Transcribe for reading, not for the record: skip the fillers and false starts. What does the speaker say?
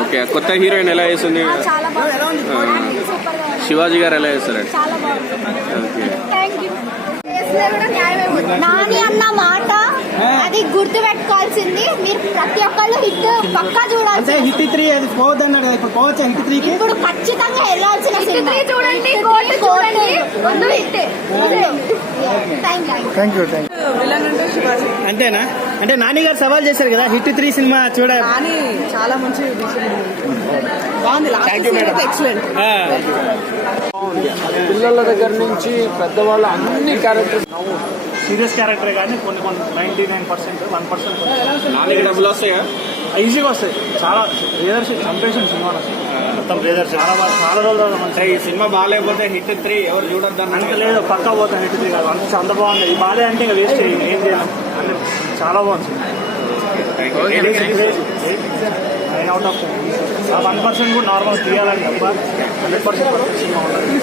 Okay, కొత్త heroine ఎలా చేస్తుంది? శివాజీ గారు ఎలా చేస్తారండి? ఓకే, నాని అన్న మాట అది గుర్తు పెట్టుకోవాల్సింది. మీరు ప్రతి ఒక్కళ్ళు హిట్ పక్కా చూడాలి. హిట్ 3 అది పోవద్దు అన్నాడు. ఇప్పుడు పోవచ్చు హిట్ 3 కి. ఇప్పుడు ఖచ్చితంగా వెళ్ళాల్సిన సినిమా చూడండి. Thank you. అంతేనా? అంటే నాని గారు సవాల్ చేశారు కదా హిట్ 3 సినిమా చూడాలి. నాని చాలా మంచి బాగుంది. ఎక్సలెంట్. పిల్లల దగ్గర నుంచి పెద్దవాళ్ళ అన్ని క్యారెక్టర్స్ సీరియస్ క్యారెక్టర్ కానీ కొన్ని 99%, 1%. నాలుగు డబ్బులు వస్తాయా? ఈజీగా వస్తాయి. చాలా రేదర్స్ చంపేసిన సినిమా మొత్తం రేదర్స్ చాలా రోజులు. ఈ సినిమా బాగాలేకపోతే హిట్ 3 ఎవరు చూడొద్దని అంత లేదు, పక్కా పోతాను హిట్ 3 కాదు. అంత బాగుంది. ఈ బాలే అంటే ఇంకా వేస్ట్ ఏం చేయాలి. అంటే చాలా బాగుంది. 9 out of 10. 1% కూడా నార్మల్ తీయాలని తప్ప 100% సినిమా ఉంటుంది.